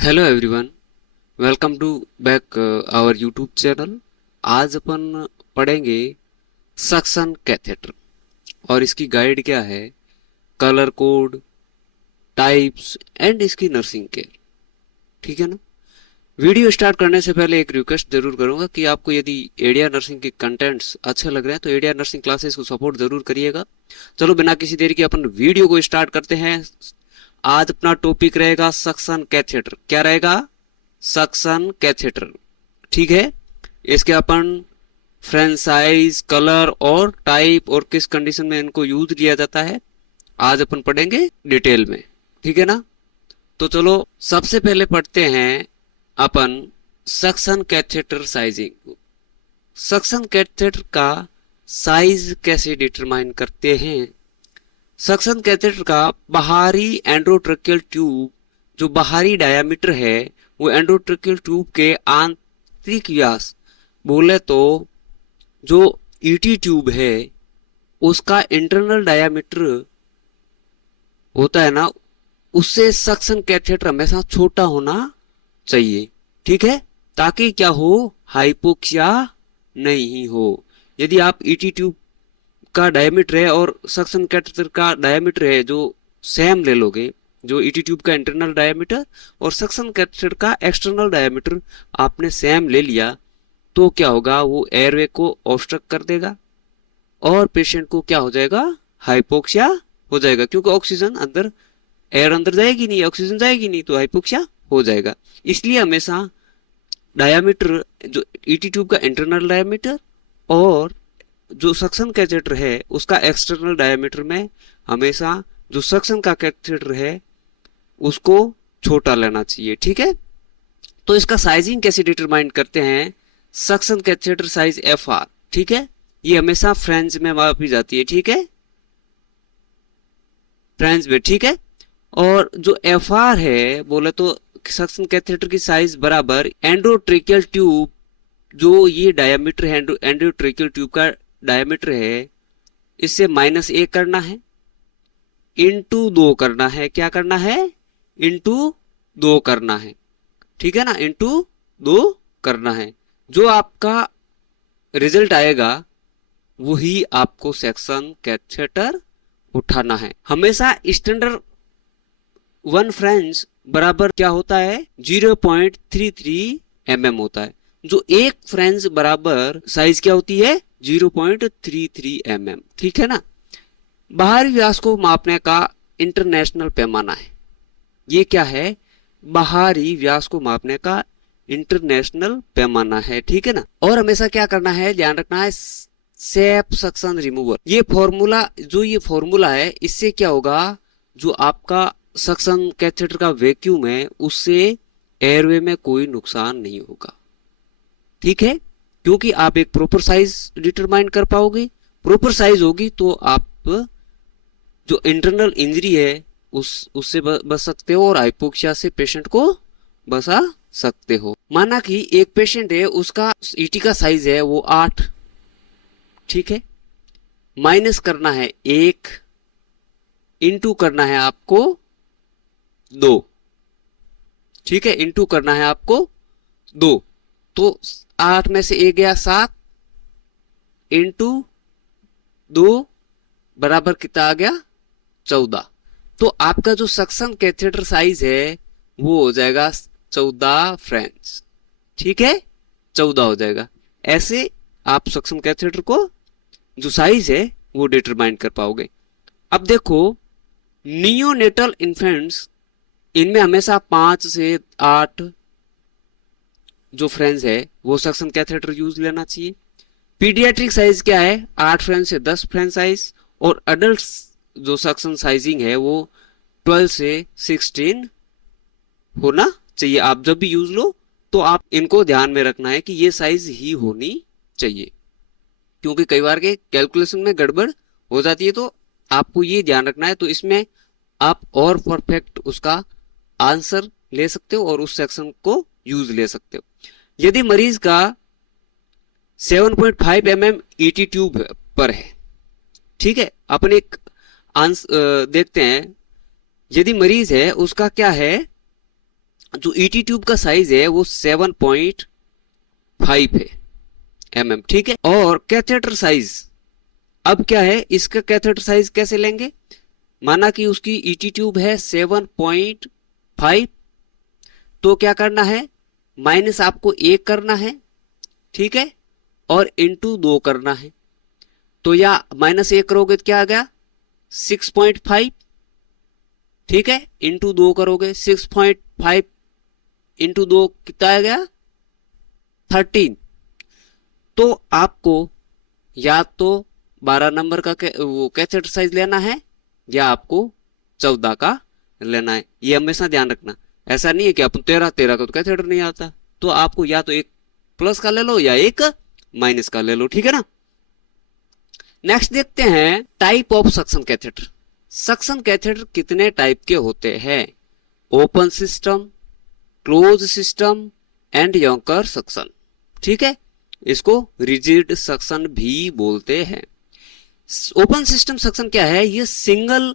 Hello everyone, welcome to back our YouTube channel. आज अपन पढ़ेंगे सक्शन कैथेटर और इसकी गाइड क्या है, कलर कोड, टाइप्स एंड इसकी नर्सिंग केयर। ठीक है ना। वीडियो स्टार्ट करने से पहले एक रिक्वेस्ट जरूर करूंगा कि आपको यदि एडिया नर्सिंग के कंटेंट्स अच्छे लग रहे हैं तो एडिया नर्सिंग क्लासेस को सपोर्ट जरूर करिएगा। चलो बिना किसी देरी के अपन वीडियो को स्टार्ट करते हैं। आज अपना टॉपिक रहेगा सक्शन कैथेटर। क्या रहेगा? Suction catheter. ठीक है। इसके अपन फ्रेंचाइज, कलर और टाइप और किस कंडीशन में इनको यूज किया जाता है आज अपन पढ़ेंगे डिटेल में। ठीक है ना। तो चलो सबसे पहले पढ़ते हैं अपन suction catheter sizing. Suction catheter का साइज कैसे डिटरमाइन करते हैं? सक्शन कैथेटर का बाहरी एंडोट्रैकियल ट्यूब, जो बाहरी डायामीटर है, वो एंडोट्रैकियल ट्यूब के आंतरिक व्यास, बोले तो जो ईटी ट्यूब है उसका इंटरनल डायामीटर होता है ना, उससे सक्शन कैथेटर हमेशा छोटा होना चाहिए। ठीक है, ताकि क्या हो, हाइपोक्सिया नहीं हो। यदि आप ईटी ट्यूब का डायमीटर है और सक्शन कैथेटर का डायमीटर है जो सेम ले लोगे, जो ईटी ट्यूब का इंटरनल डायमीटर और सक्शन कैथेटर का एक्सटर्नल डायमीटर आपने सेम ले लिया, तो क्या होगा, वो एयरवे को ऑब्स्ट्रक्ट कर देगा और पेशेंट को क्या हो जाएगा, हाइपोक्सिया हो जाएगा। क्योंकि ऑक्सीजन अंदर, एयर अंदर जाएगी नहीं, ऑक्सीजन जाएगी नहीं, तो हाइपोक्सिया हो जाएगा। इसलिए हमेशा डायामीटर, जो ईटी ट्यूब का इंटरनल डायामीटर और जो सक्शन कैथेटर है उसका एक्सटर्नल डायमीटर में हमेशा जो सक्शन का कैथेटर है उसको छोटा लेना चाहिए। ठीक है। तो इसका साइजिंग कैसे डिटरमाइन करते हैं? Suction catheter size F R. ठीक है, ये हमेशा फ्रेंच में मापी जाती है। ठीक है, फ्रेंच में। ठीक है। और जो एफ आर है, बोले तो सक्शन कैथेटर की साइज बराबर एंडोट्रेकियल ट्यूब, जो ये डायमीटर है एंडोट्रेकियल ट्यूब का डायमीटर है, इससे -1 करना है, इंटू 2 करना है। क्या करना है? इंटू 2 करना है। ठीक है ना, इंटू 2 करना है। जो आपका रिजल्ट आएगा वही आपको सेक्शन कैथेटर उठाना है। हमेशा स्टैंडर्ड 1 फ्रेंच बराबर क्या होता है, 0.33 mm होता है। जो एक फ्रेंच बराबर साइज क्या होती है, 0.33 mm। ठीक है ना। बाहरी व्यास को मापने का इंटरनेशनल पैमाना है। ये क्या है? बाहरी व्यास को मापने का इंटरनेशनल पैमाना है। ठीक है ना। और हमेशा क्या करना है, ध्यान रखना है, सेप सक्शन रिमूवर। ये फॉर्मूला है, इससे क्या होगा, जो आपका सक्शन कैथेटर का वैक्यूम है उससे एयरवे में कोई नुकसान नहीं होगा। ठीक है, क्योंकि आप एक प्रॉपर साइज डिटरमाइन कर पाओगे। प्रॉपर साइज होगी तो आप जो इंटरनल इंजरी है उससे बच सकते हो और हाइपोक्सिया से पेशेंट को बचा सकते हो। माना कि एक पेशेंट है, उसका ईटी का साइज है वो 8। ठीक है, माइनस करना है 1, इंटू करना है आपको 2। ठीक है, इंटू करना है आपको 2। तो 8 में से 1 गया 7, इंटू 2 बराबर कितना आ गया, 14। तो आपका जो सक्शन कैथेटर साइज है वो हो जाएगा 14 फ्रेंच। ठीक है, 14 हो जाएगा। ऐसे आप सक्शन कैथेटर को जो साइज है वो डिटरमाइन कर पाओगे। अब देखो, नियोनेटल इन्फेंट्स, इनमें हमेशा 5 से 8 जो फ्रेंच है वो सक्शन कैथेटर यूज लेना चाहिए। पीडियाट्रिक साइज क्या है, 8 फ्रेंच से 10 फ्रेंच साइज। और अडल्ट जो सक्शन साइजिंग है वो 12 से 16 होना चाहिए। आप जब भी यूज लो तो आप इनको ध्यान में रखना है कि ये साइज ही होनी चाहिए, क्योंकि कई बार के कैलकुलेशन में गड़बड़ हो जाती है। तो आपको ये ध्यान रखना है। तो इसमें आप और परफेक्ट उसका आंसर ले सकते हो और उस सेक्शन को यूज ले सकते हो। यदि मरीज का 7.5 mm ईटी ट्यूब पर है, ठीक है, अपन एक आंसर देखते हैं। यदि मरीज है उसका क्या है, जो ईटी ट्यूब का साइज है वो 7.5 है mm, ठीक है। और कैथेटर साइज, अब क्या है, इसका कैथेटर साइज कैसे लेंगे, माना कि उसकी ईटी ट्यूब है 7.5, तो क्या करना है, माइनस आपको 1 करना है, ठीक है, और इंटू 2 करना है। तो या -1 करोगे तो क्या आ गया 6.5, ठीक है, इंटू 2 करोगे 6.5 इंटू 2 कितना आ गया 13। तो आपको या तो 12 नंबर का वो कैथेटर साइज लेना है या आपको 14 का लेना है। ये हमेशा ध्यान रखना, ऐसा नहीं है कि अपन 13 का तो कैथेटर नहीं आता, तो आपको या तो एक प्लस का ले लो या एक माइनस का ले लो, ठीक है ना। नेक्स्ट देखते हैं type of suction catheter. Suction catheter कितने टाइप के होते हैं, open system, close system and यंकर suction, ठीक है, इसको रिजिड सक्शन भी बोलते हैं। ओपन सिस्टम सक्शन क्या है, ये सिंगल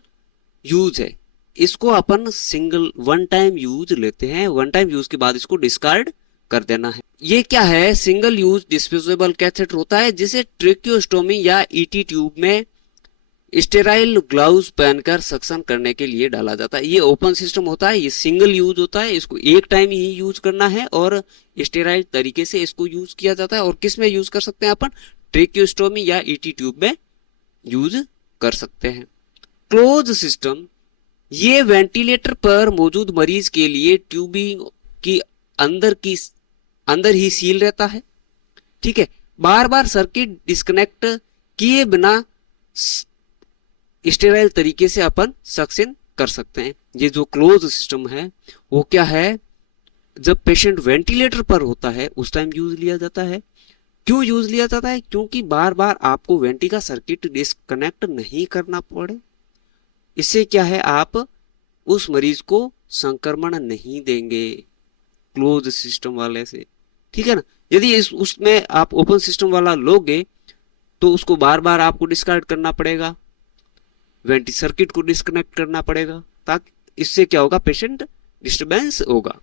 यूज है, इसको अपन सिंगल वन टाइम यूज लेते हैं, वन टाइम यूज के बाद इसको डिस्कार्ड कर देना है। ये क्या है, सिंगल यूज डिस्पोजेबल कैथेटर होता है जिसे ट्रेकियोस्टोमी या ईटी ट्यूब में स्टेराइल ग्लव्स पहनकर सक्शन करने के लिए डाला जाता है। ये ओपन सिस्टम होता है, ये सिंगल यूज होता है, इसको एक टाइम ही यूज करना है और स्टेराइल तरीके से इसको यूज किया जाता है। और किस में यूज कर सकते हैं अपन, ट्रेकियोस्टोमी या ईटी ट्यूब में यूज कर सकते हैं। क्लोज सिस्टम, ये वेंटिलेटर पर मौजूद मरीज के लिए ट्यूबिंग की अंदर ही सील रहता है, ठीक है, बार बार सर्किट डिस्कनेक्ट किए बिना स्टेराइल तरीके से अपन सक्शन कर सकते हैं। ये जो क्लोज सिस्टम है वो क्या है, जब पेशेंट वेंटिलेटर पर होता है उस टाइम यूज लिया जाता है। क्यों यूज लिया जाता है, क्योंकि बार बार आपको वेंटी का सर्किट डिस्कनेक्ट नहीं करना पड़े। इससे क्या है, आप उस मरीज को संक्रमण नहीं देंगे क्लोज सिस्टम वाले से, ठीक है ना। यदि उसमें आप ओपन सिस्टम वाला लोगे तो उसको बार बार आपको डिस्कार्ड करना पड़ेगा, वेंटी सर्किट को डिस्कनेक्ट करना पड़ेगा, ताकि इससे क्या होगा, पेशेंट डिस्टरबेंस होगा,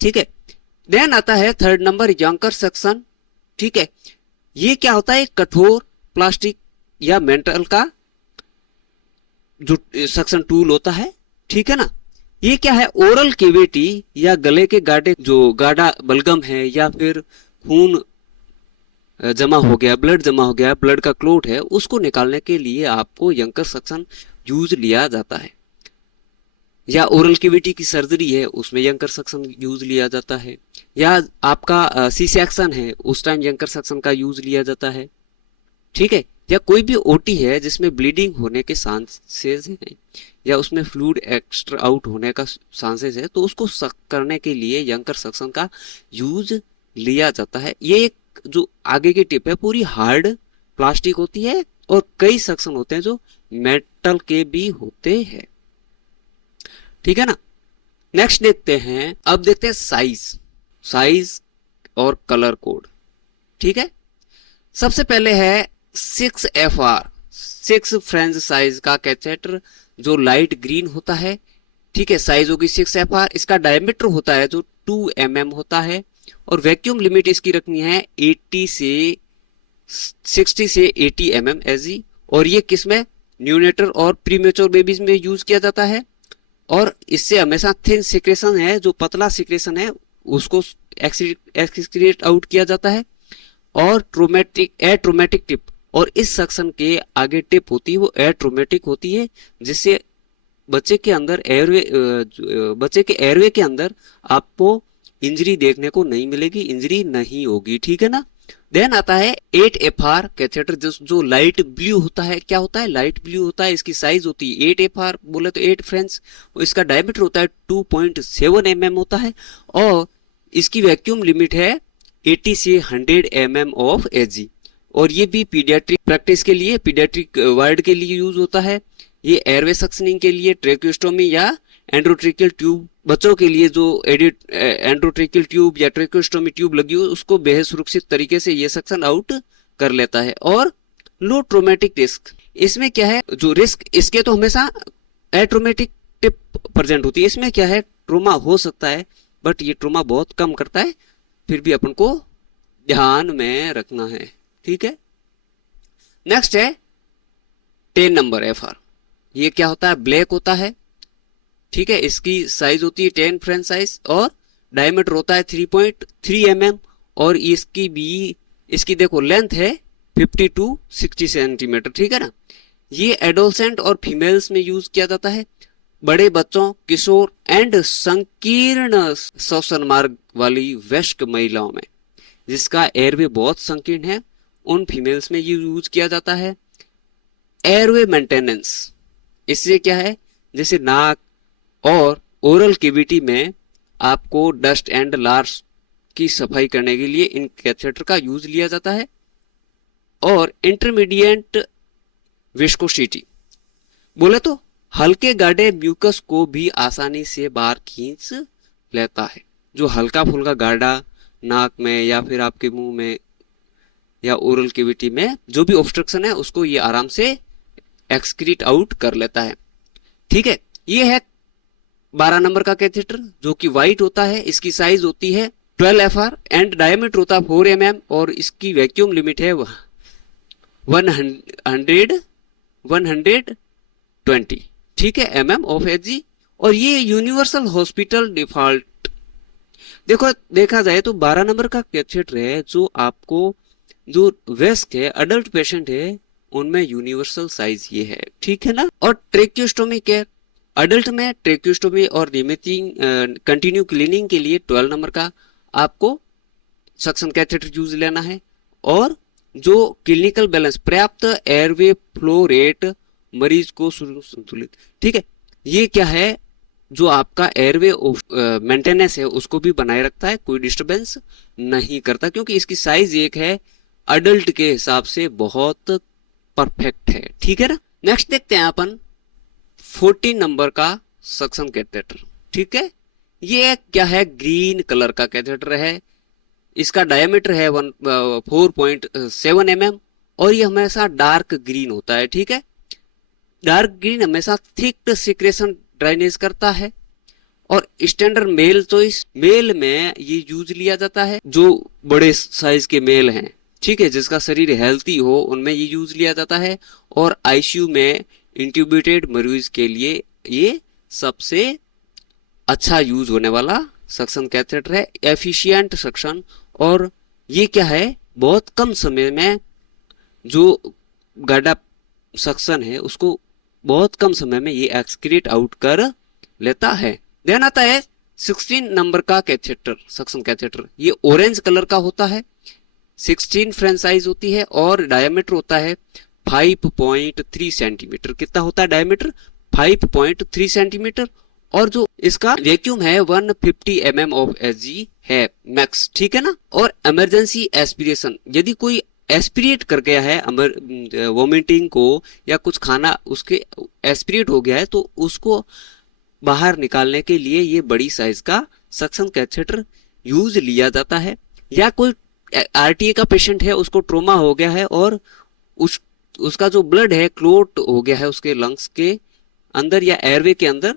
ठीक है। देन आता है थर्ड नंबर यंकर सक्शन, ठीक है। ये क्या होता है, कठोर प्लास्टिक या मेटल का जो सक्शन टूल होता है, ठीक है ना। ये क्या है, ओरल केविटी या गले के गाढ़े जो गाढ़ा बलगम है या फिर खून जमा हो गया, ब्लड जमा हो गया, ब्लड का क्लोट है, उसको निकालने के लिए आपको यंकर सक्शन यूज लिया जाता है। या ओरल केविटी की सर्जरी है उसमें यंकर सक्शन यूज लिया जाता है, या आपका सी सेक्शन है उस टाइम यंकर सक्शन का यूज लिया जाता है, ठीक है। या कोई भी ओटी है जिसमें ब्लीडिंग होने के चांसेस हैं या उसमें फ्लूइड एक्स्ट्रा आउट होने का चांसेस है, तो उसको सक करने के लिए यंकर सक्शन का यूज लिया जाता है। ये एक जो आगे की टिप है पूरी हार्ड प्लास्टिक होती है और कई सक्शन होते हैं जो मेटल के भी होते हैं, ठीक है ना। नेक्स्ट देखते हैं, अब देखते हैं साइज और कलर कोड, ठीक है। सबसे पहले है 6FR 6 फ्रेंच साइज का कैथेटर जो लाइट ग्रीन होता है, ठीक है, साइज होगी 6FR। इसका डायमीटर होता है जो 2 mm होता है और वैक्यूम लिमिट इसकी रखनी है 60 से 80 mm एजी। और ये किसमें, न्यूनेटर और प्रीमेच्योर बेबीज में यूज किया जाता है। और इससे हमेशा थिन सिक्रेशन है, जो पतला सिक्रेशन है उसको एक्सक्रीट आउट किया जाता है। और एट्रोमेटिक टिप, और इस सक्शन के आगे टिप होती है वो एट्रोमेटिक होती है, जिससे बच्चे के एयरवे के अंदर आपको इंजरी देखने को नहीं मिलेगी, इंजरी नहीं होगी, ठीक है ना। देन आता है 8FR कैथेटर जो लाइट ब्लू होता है। क्या होता है, लाइट ब्लू होता है, इसकी साइज होती है 8FR बोले तो 8 फ्रेंच। इसका डायमीटर होता है 2.7 mm होता है और इसकी वैक्यूम लिमिट है 80 से 100 mm ऑफ एजी। और ये भी पीडियाट्रिक प्रैक्टिस के लिए, पीडियाट्रिक वार्ड के लिए यूज होता है। ये एयरवे सक्शनिंग के लिए, ट्रेकियोस्टोमी या एंड्रोट्रेकियल ट्यूब, बच्चों के लिए जो एंड्रोट्रेकियल ट्यूब या ट्रेकियोस्टोमी ट्यूब लगी हो उसको बेहद सुरक्षित तरीके से ये सक्शन आउट कर लेता है। और लो ट्रोमेटिक रिस्क, इसमें क्या है, जो रिस्क इसके तो हमेशा एट्रोमेटिक टिप प्रेजेंट होती है, इसमें क्या है, ट्रोमा हो सकता है, बट ये ट्रोमा बहुत कम करता है, फिर भी अपन को ध्यान में रखना है। ठीक है, नेक्स्ट है 10 नंबर FR। ये क्या होता है, ब्लैक होता है। ठीक है, इसकी साइज होती है 10 फ्रेंच साइज और डायमीटर होता है 3.3 mm और इसकी देखो लेंथ है 50 to 60 सेंटीमीटर। ठीक है ना, ये एडोलसेंट और फीमेल्स में यूज किया जाता है, बड़े बच्चों, किशोर एंड संकीर्ण श्वसन मार्ग वाली वयस्क महिलाओं में जिसका एयरवे बहुत संकीर्ण है, उन फीमेल्स में ये यूज किया जाता है। एयरवे मेंटेनेंस, इससे क्या है, जैसे नाक और ओरल कैविटी में आपको डस्ट एंड लार्स की सफाई करने के लिए इन कैथेटर का यूज लिया जाता है। और इंटरमीडिएट विस्कोसिटी, बोले तो हल्के गाढ़े म्यूकस को भी आसानी से बाहर खींच लेता है। जो हल्का फुल्का गाढ़ा नाक में या फिर आपके मुंह में या ओरल कैविटी में जो भी ऑब्स्ट्रक्शन है उसको ये आराम से एक्सक्रीट आउट कर लेता है। ठीक है, ये है 12 नंबर का कैथेटर जो कि व्हाइट होता है। इसकी साइज होती है 12 FR एंड डायमीटर होता है 4 mm और इसकी वैक्यूम लिमिट है 120। ठीक है, mm ऑफ Hg। और ये यूनिवर्सल हॉस्पिटल डिफॉल्ट, देखो देखा जाए तो 12 नंबर का कैथेटर है जो आपको जो वयस्क है, अडल्ट पेशेंट है, उनमें यूनिवर्सल साइज ये है। ठीक है ना। और ट्रेक्योस्टोमी केयर, अडल्ट में ट्रेक्योस्टोमी और लिमिटिंग कंटिन्यू क्लीनिंग के लिए 12 नंबर का आपको सक्शन कैथेटर यूज लेना है। और जो क्लिनिकल बैलेंस, पर्याप्त एयरवे फ्लो रेट मरीज को संतुलित, ठीक है, ये क्या है, जो आपका एयरवे मेंटेनेंस है उसको भी बनाए रखता है, कोई डिस्टरबेंस नहीं करता, क्योंकि इसकी साइज एक है, अडल्ट के हिसाब से बहुत परफेक्ट है। ठीक है ना। नेक्स्ट देखते हैं अपन 14 नंबर का सक्शन कैथेटर। ठीक है, ये क्या है, ग्रीन कलर का कैथेटर है। इसका डायमीटर है 4.7 mm और ये हमेशा डार्क ग्रीन होता है। ठीक है, डार्क ग्रीन हमेशा थिक सिक्रेशन ड्राइनेज करता है। और स्टैंडर्ड मेल चॉइस, मेल में ये यूज लिया जाता है, जो बड़े साइज के मेल हैं, ठीक है, जिसका शरीर हेल्थी हो, उनमें ये यूज लिया जाता है। और आईसीयू में इंट्यूबेटेड मरीज के लिए ये सबसे अच्छा यूज होने वाला सक्शन कैथेटर है, एफिशिएंट सक्शन। और ये क्या है, बहुत कम समय में जो गाढ़ा सक्शन है उसको बहुत कम समय में ये एक्सक्रीट आउट कर लेता है। देन आता है 16 नंबर का कैथेटर, सक्शन कैथेटर। ये ऑरेंज कलर का होता है, 16 फ्रेंच साइज होती है और डायमीटर होता है 5.3 सेंटीमीटर। कितना होता है डायमीटर, 5.3 सेंटीमीटर। और जो इसका वैक्यूम है 150 mm ऑफ Hg है मैक्स। ठीक है ना। और इमरजेंसी एस्पिरेशन, यदि कोई एस्पिरेट कर गया है वोमिटिंग को या कुछ खाना उसके एस्पिरेट हो गया है, तो उसको बाहर निकालने के लिए ये बड़ी साइज का सक्शन कैथेटर यूज लिया जाता है। या कोई RTA का पेशेंट है, उसको ट्रोमा हो गया है और उसका जो ब्लड है क्लोट हो गया है उसके लंग्स के अंदर या एयरवे के अंदर,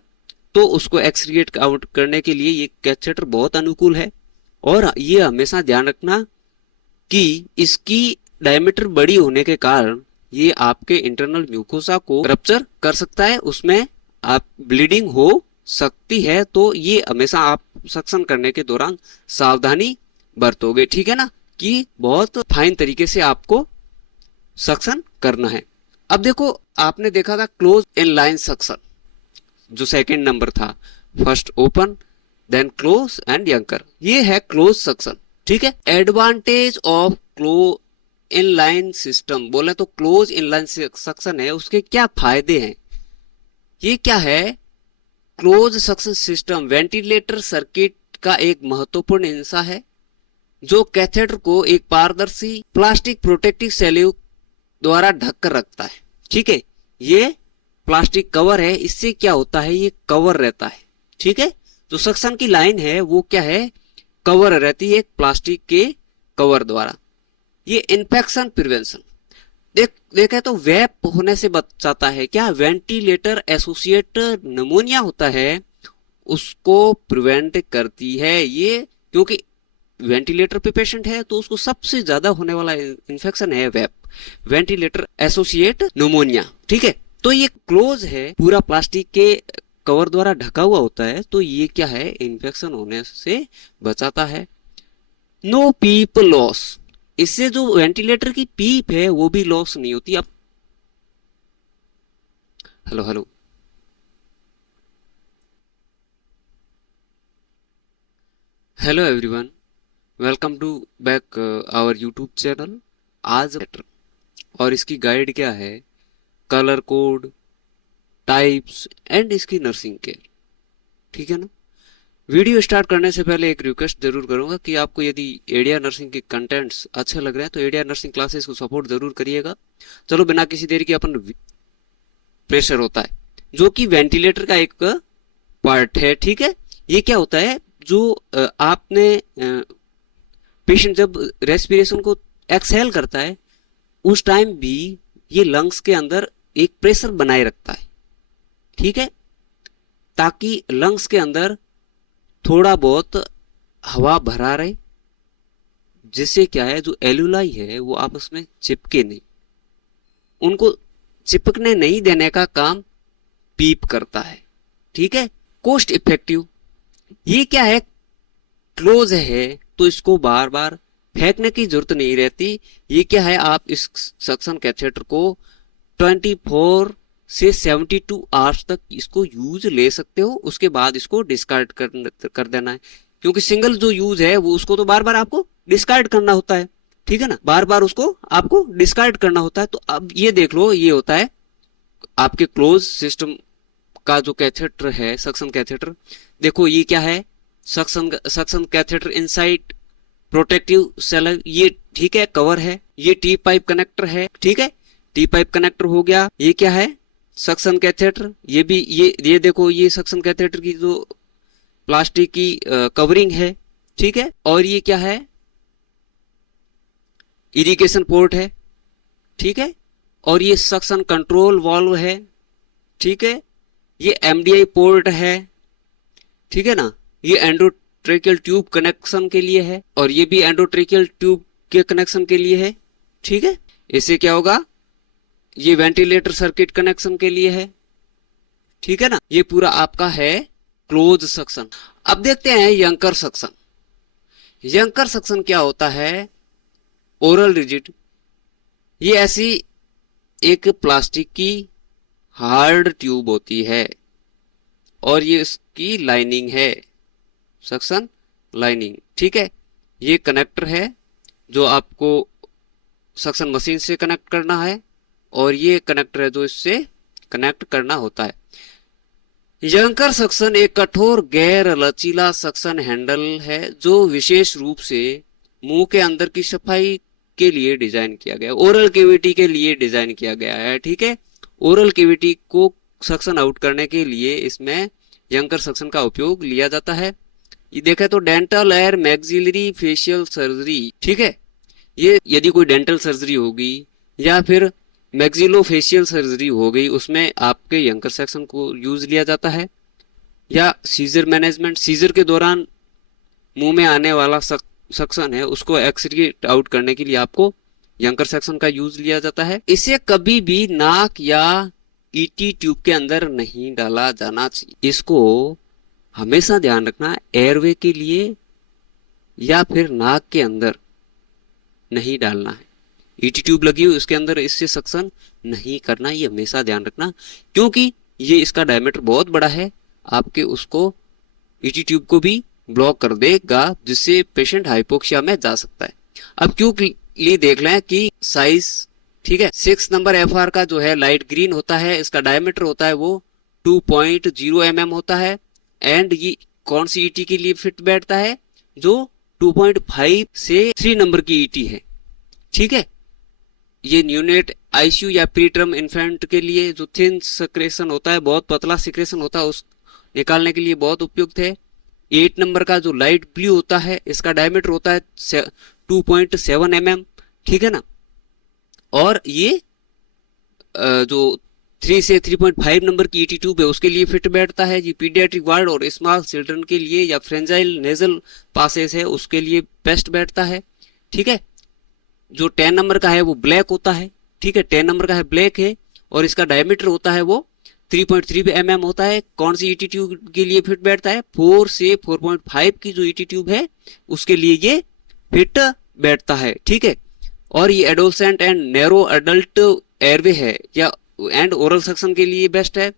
तो उसको एक्सक्रीट आउट करने के लिए ये कैथेटर बहुत अनुकूल है। और ये हमेशा ध्यान रखना कि इसकी डायमीटर बड़ी होने के कारण ये आपके इंटरनल म्यूकोसा को रप्चर कर सकता है, उसमें आप ब्लीडिंग हो सकती है। तो ये हमेशा आप सक्शन करने के दौरान सावधानी बरतोगे। ठीक है ना, कि बहुत फाइन तरीके से आपको सक्शन करना है। अब देखो, आपने देखा था क्लोज इन लाइन सक्शन, जो सेकंड नंबर था, first open then close and Yankauer, ये है क्लोज सक्शन। ठीक है, advantage of close in line system, बोले तो क्लोज इन लाइन सक्शन है, उसके क्या फायदे हैं। ये क्या है, close suction system ventilator circuit का एक महत्वपूर्ण हिस्सा है, जो कैथेटर को एक पारदर्शी प्लास्टिक प्रोटेक्टिव सेल्यूक द्वारा ढककर रखता है। ठीक है, ये प्लास्टिक कवर है, इससे क्या होता है, ये कवर रहता है। ठीक है, जो सक्शन की लाइन है वो क्या है, कवर रहती है प्लास्टिक के कवर द्वारा। ये इन्फेक्शन प्रिवेंशन, देखा तो वेप होने से बचाता है। क्या, वेंटिलेटर एसोसिएट निमोनिया होता है उसको प्रिवेंट करती है ये, क्योंकि वेंटिलेटर पे पेशेंट है तो उसको सबसे ज्यादा होने वाला इन्फेक्शन है वेप, वेंटिलेटर एसोसिएट न्यूमोनिया। ठीक है, तो ये क्लोज है, पूरा प्लास्टिक के कवर द्वारा ढका हुआ होता है, तो ये क्या है, इन्फेक्शन होने से बचाता है। नो पीप लॉस, इससे जो वेंटिलेटर की पीप है वो भी लॉस नहीं होती। अब hello hello hello everyone, welcome to back our YouTube channel. आज और इसकी गाइड क्या है, कलर कोड, टाइप्स एंड इसकी नर्सिंग केयर। ठीक है ना। वीडियो स्टार्ट करने से पहले एक रिक्वेस्ट जरूर करूंगा कि आपको यदि एडिया नर्सिंग के कंटेंट्स अच्छे लग रहे हैं तो एडिया नर्सिंग क्लासेस को सपोर्ट जरूर करिएगा। चलो बिना किसी देरी के अपन, प्रेशर होता है जो कि वेंटिलेटर का एक पार्ट है। ठीक है, ये क्या होता है, जो आपने पेशेंट जब रेस्पिरेशन को एक्सहेल करता है उस टाइम भी ये लंग्स के अंदर एक प्रेशर बनाए रखता है। ठीक है, ताकि लंग्स के अंदर थोड़ा बहुत हवा भरा रहे, जिससे क्या है, जो एल्यूलाई है वो आपस में चिपके नहीं, उनको चिपकने नहीं देने का काम पीप करता है। ठीक है, कोस्ट इफेक्टिव, ये क्या है, क्लोज है तो इसको बार बार फेंकने की जरूरत नहीं रहती। ये क्या है, आप इस सक्शन कैथेटर को 24 से 72 आवर्स तक इसको यूज ले सकते हो, उसके बाद इसको डिस्कार्ड कर देना है, क्योंकि सिंगल जो यूज है वो उसको तो बार बार आपको डिस्कार्ड करना होता है। ठीक है ना, बार बार उसको आपको डिस्कार्ड करना होता है। तो अब ये देख लो, ये होता है आपके क्लोज सिस्टम का जो कैथेटर है, सक्शन कैथेटर। देखो ये क्या है, suction catheter inside protective cell, ये ठीक है, कवर है। ये टी पाइप कनेक्टर है। ठीक है, टी पाइप कनेक्टर हो गया। ये क्या है, सक्शन कैथेटर। ये भी ये देखो, ये सक्शन कैथेटर की जो प्लास्टिक की कवरिंग है। ठीक है, और ये क्या है, इरिगेशन पोर्ट है। ठीक है, और ये सक्शन कंट्रोल वाल्व है। ठीक है, ये एमडीआई पोर्ट है। ठीक है ना, ये एंडोट्रेकियल ट्यूब कनेक्शन के लिए है, और ये भी एंडोट्रेकियल ट्यूब के कनेक्शन के लिए है। ठीक है, इससे क्या होगा, ये वेंटिलेटर सर्किट कनेक्शन के लिए है। ठीक है ना, ये पूरा आपका है क्लोज सक्शन। अब देखते हैं यंकर सक्शन। यंकर सक्शन क्या होता है, ओरल रिजिड, ये ऐसी एक प्लास्टिक की हार्ड ट्यूब होती है और ये इसकी लाइनिंग है, सक्शन लाइनिंग। ठीक है, ये कनेक्टर है जो आपको सक्शन मशीन से कनेक्ट करना है, और ये कनेक्टर है जो इससे कनेक्ट करना होता है। यंकर सक्शन एक कठोर गैर लचीला सक्शन हैंडल है जो विशेष रूप से मुंह के अंदर की सफाई के लिए डिजाइन किया गया, ओरल कैविटी के लिए डिजाइन किया गया है। ठीक है, ओरल कैविटी को सक्शन आउट करने के लिए इसमें यंकर सक्शन का उपयोग लिया जाता है। ये देखें तो dental air maxillary facial surgery. ठीक है, ये यदि कोई डेंटल सर्जरी होगी या फिर मैक्सिलोफेशियल सर्जरी हो गई, उसमें आपके यंकर सेक्शन को यूज लिया जाता है। या सीजर मैनेजमेंट, सीजर के दौरान मुंह में आने वाला सक्शन है उसको एक्सक्रीट आउट करने के लिए आपको यंकर सेक्शन का यूज लिया जाता है। इसे कभी भी नाक या ईटी ट्यूब के अंदर नहीं डाला जाना चाहिए। इसको हमेशा ध्यान रखना, एयरवे के लिए या फिर नाक के अंदर नहीं डालना है। ईटी ट्यूब लगी हुई उसके अंदर इससे सक्शन नहीं करना, ये हमेशा ध्यान रखना, क्योंकि ये इसका डायमीटर बहुत बड़ा है, आपके उसको ईटी ट्यूब को भी ब्लॉक कर देगा, जिससे पेशेंट हाइपोक्सिया में जा सकता है। अब क्यों लिए देख लें कि साइज, ठीक है, 6 नंबर एफआर का जो है लाइट ग्रीन होता है, इसका डायमीटर होता है वो 2.0 mm होता है। एंड ये कौन सी ईटी के लिए फिट बैठता है, जो 2.5 से 3 नंबर की ईटी है। ठीक है, ये न्यूनेट आईसीयू या प्रीटर्म इन्फेंट के लिए जो थिन सिक्रेशन होता है, बहुत पतला सिक्रेशन होता है, उस निकालने के लिए बहुत उपयुक्त है। 8 नंबर का जो लाइट ब्लू होता है, इसका डायमीटर होता है 2.7 mm। ठीक है ना, और ये जो 3 से 3.5 नंबर की ईटी ट्यूब है उसके लिए फिट बैठता है। ये पीडियाट्रिक वार्ड और स्मॉल चिल्ड्रन के लिए या फ्रेंजाइल नेजल पासेस है उसके लिए बेस्ट बैठता है। ठीक है, जो 10 नंबर का है वो ब्लैक होता है। ठीक है, 10 नंबर का है ब्लैक है और इसका डायमीटर होता है वो 3.3 mm होता है। कौन सी ईटी ट्यूब के लिए फिट बैठता है? 4 से 4.5 की जो ईटी ट्यूब है उसके लिए ये फिट बैठता है। ठीक है, और ये adolescent and narrow adult airway है या एंड ओरल सक्शन के लिए बेस्ट है।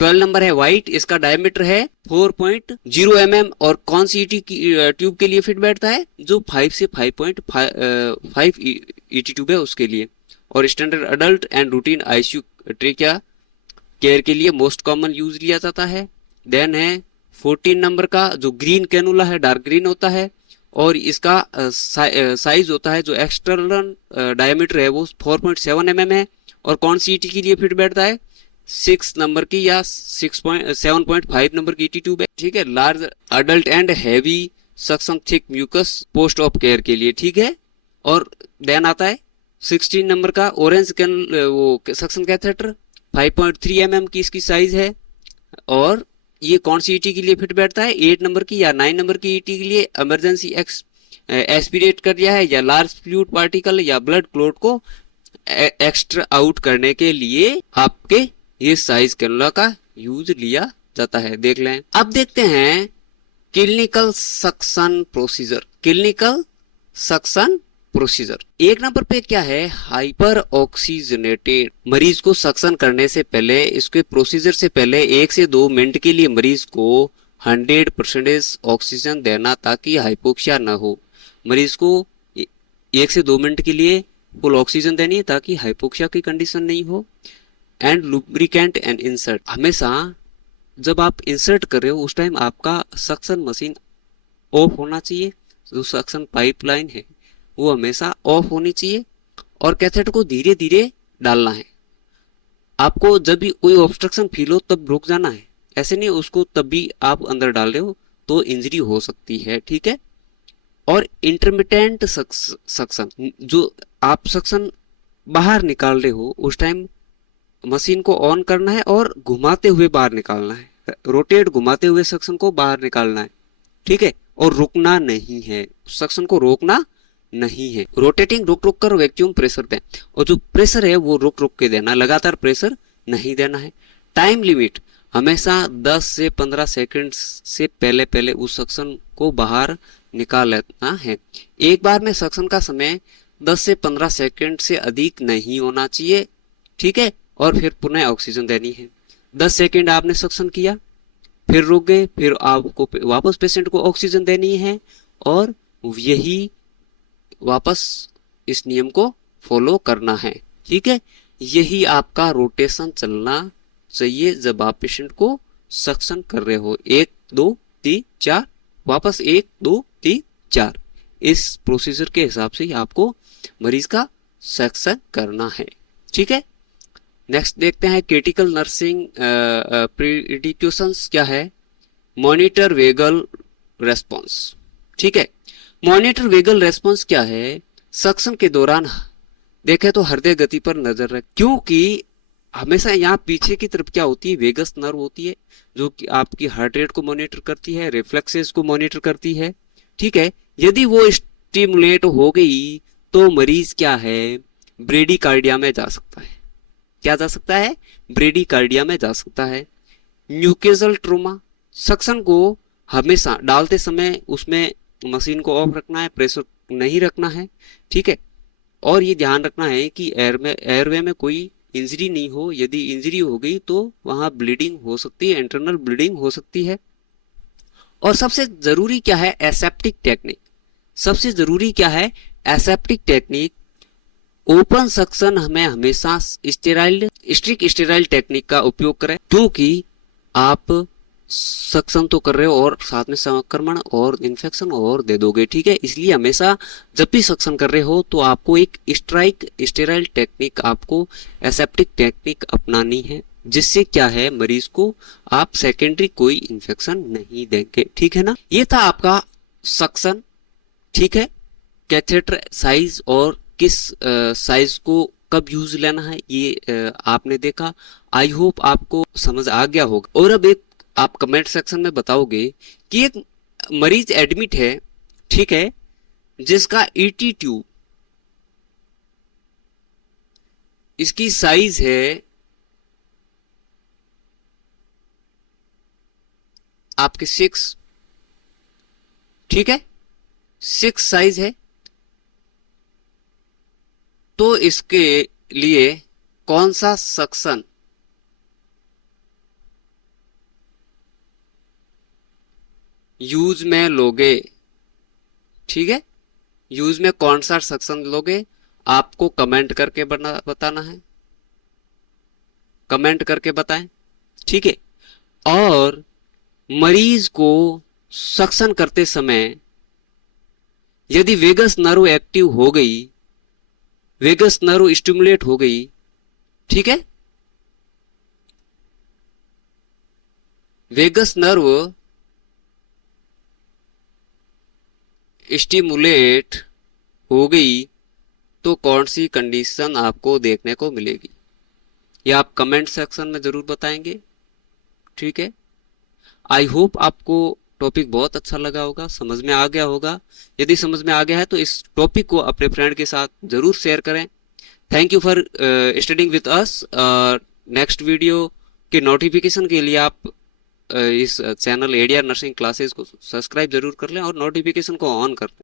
12 नंबर है व्हाइट, इसका डायमीटर है 4.0 mm और कौन सी ईटी ट्यूब के लिए फिट बैठता है? जो 5 से 5.5 ईटी ट्यूब है उसके लिए। और standard adult and routine ICU trachea care के लिए मोस्ट कॉमन यूज लिया जाता है। देन है 14 नंबर का जो ग्रीन कैनुला है, डार्क ग्रीन होता है और इसका साइज होता है जो एक्सटर्नल डायमीटर है वो 4.7 mm है। और कौन सी ईटी के लिए फिट बैठता है? 6 नंबर की या 7.5 नंबर की ईटी ट्यूब है। ठीक है, large adult and heavy suction thick mucus post of care के लिए। ठीक है, और देन आता है 16 नंबर का ऑरेंज वो सक्शन कैथेटर, 5.3 mm की इसकी साइज है। और ये कौन सी ईटी के लिए फिट बैठता है? 8 नंबर की या 9 नंबर की ईटी के लिए इमरजेंसी एस्पिरेट कर दिया है या लार्ज फ्लूइड पार्टिकल या ब्लड क्लॉट को एक्स्ट्रा आउट करने के लिए आपके ये साइज कैनुला का यूज लिया जाता है। देख लें। अब देखते हैं clinical suction procedure. Clinical suction procedure 1 number पे क्या है? Hyper oxygenated. मरीज को सक्शन करने से पहले, इसके प्रोसीजर से पहले 1 से 2 मिनट के लिए मरीज को 100% ऑक्सीजन देना ताकि हाइपोक्सिया ना हो। मरीज को 1 से 2 मिनट के लिए फुल ऑक्सीजन देनी है ताकि हाइपोक्सिया की कंडीशन नहीं हो। एंड लुब्रिकेंट एंड इंसर्ट, हमेशा जब आप इंसर्ट कर रहे हो उस टाइम आपका सक्शन मशीन ऑफ होना चाहिए। जो सक्शन पाइपलाइन है वो हमेशा ऑफ होनी चाहिए और कैथेटर को धीरे धीरे डालना है। आपको जब भी कोई ऑब्स्ट्रक्शन फील हो तब रुक जाना है, ऐसे नहीं उसको तब भी आप अंदर डाल रहे हो तो इंजरी हो सकती है। ठीक है, और इंटरमिटेंट सक्शन, जो आप सक्शन बाहर निकाल रहे हो उस टाइम मशीन को ऑन करना है और घुमाते हुए बाहर निकालना है, रोटेट घुमाते हुए सक्शन को बाहर निकालना है। ठीक है, और रुकना नहीं है, सक्शन को रोकना नहीं है। रोटेटिंग रुक रुक कर वैक्यूम प्रेशर दें और जो प्रेशर है वो रुक रुक के देना, लगातार प्रेशर नहीं देना है। टाइम लिमिट हमेशा 10 से 15 सेकंड से पहले पहले उस सक्शन को बाहर निकाल लेना है। एक बार में सक्शन का समय 10 से 15 सेकंड से अधिक नहीं होना चाहिए। ठीक है, और फिर पुनः ऑक्सीजन देनी है। 10 सेकंड आपने सक्शन किया, फिर रुक गए, फिर आपको वापस पेशेंट को ऑक्सीजन देनी है और यही वापस इस नियम को फॉलो करना है। ठीक है, यही आपका रोटेशन चलना चाहिए जब आप पेशेंट को सक्शन कर रहे हो। 1 2 3 4, वापस 1 2 3 4, इस प्रोसीजर के हिसाब से ही आपको मरीज का सक्शन करना है। ठीक है, नेक्स्ट देखते हैं क्रिटिकल नर्सिंग प्रिकॉशंस क्या है। Monitor vagal response. ठीक है, मॉनिटर वेगल रेस्पॉन्स क्या है? सक्शन के दौरान देखें तो हृदय गति पर नजर रखें, क्योंकि हमेशा यहाँ पीछे की तरफ क्या होती है? वेगस नर्व होती है जो कि आपकी हार्ट रेट को मॉनिटर करती है, रिफ्लेक्सेस को मॉनिटर करती है। ठीक है, यदि वो स्टिमुलेट हो गई तो मरीज क्या है? ब्रेडिकार्डिया में जा सकता है। क्या जा सकता है? ब्रेडिकार्डिया में जा सकता है। न्यूकेजल ट्रोमा, सक्शन को हमेशा डालते समय उसमें मशीन को ऑफ रखना है, प्रेशर नहीं रखना है। ठीक है, और ये ध्यान रखना है कि एयरवे में कोई इंजरी नहीं हो। यदि इंजरी हो गई तो वहां ब्लीडिंग हो सकती है, इंटरनल ब्लीडिंग हो सकती है। और सबसे जरूरी क्या है? Aseptic technique. सबसे जरूरी क्या है? Aseptic technique. ओपन सक्शन हमें हमेशा स्ट्रिक्ट स्टेराइल टेक्निक का उपयोग करें, क्योंकि आप सक्शन तो कर रहे हो और साथ में संक्रमण और इन्फेक्शन और दे दोगे। ठीक है, इसलिए हमेशा जब भी सक्शन कर रहे हो तो आपको एक स्टेराइल टेक्निक, आपको एसेप्टिक टेक्निक अपनानी है, जिससे क्या है मरीज को आप सेकेंडरी कोई इन्फेक्शन नहीं देंगे। ठीक है ना, ये था आपका सक्शन। ठीक है, कैथेटर साइज और किस साइज को कब यूज लेना है ये आपने देखा। आई होप आपको समझ आ गया होगा। और अब एक आप कमेंट सेक्शन में बताओगे कि एक मरीज एडमिट है, ठीक है, जिसका ईटी ट्यूब, इसकी साइज है आपके 6, ठीक है, 6 साइज है, तो इसके लिए कौन सा सक्शन यूज में लोगे, ठीक है, यूज में कौन सा सक्शन लोगे, आपको कमेंट करके बताना है, कमेंट करके बताएं, ठीक है। और मरीज को सक्शन करते समय यदि वेगस नर्व एक्टिव हो गई, वेगस नर्व स्टिमुलेट हो गई, ठीक है, वेगस नर्व स्टिमुलेट हो गई, तो कौन सी कंडीशन आपको देखने को मिलेगी, ये आप कमेंट सेक्शन में जरूर बताएंगे, ठीक है। आई होप आपको टॉपिक बहुत अच्छा लगा होगा, समझ में आ गया होगा। यदि समझ में आ गया है तो इस टॉपिक को अपने फ्रेंड के साथ जरूर शेयर करें। Thank you for studying with us. Next video के नोटिफिकेशन के लिए आप इस चैनल एडीआर नर्सिंग क्लासेस को सब्सक्राइब जरूर कर लें और नोटिफिकेशन को ऑन कर लें।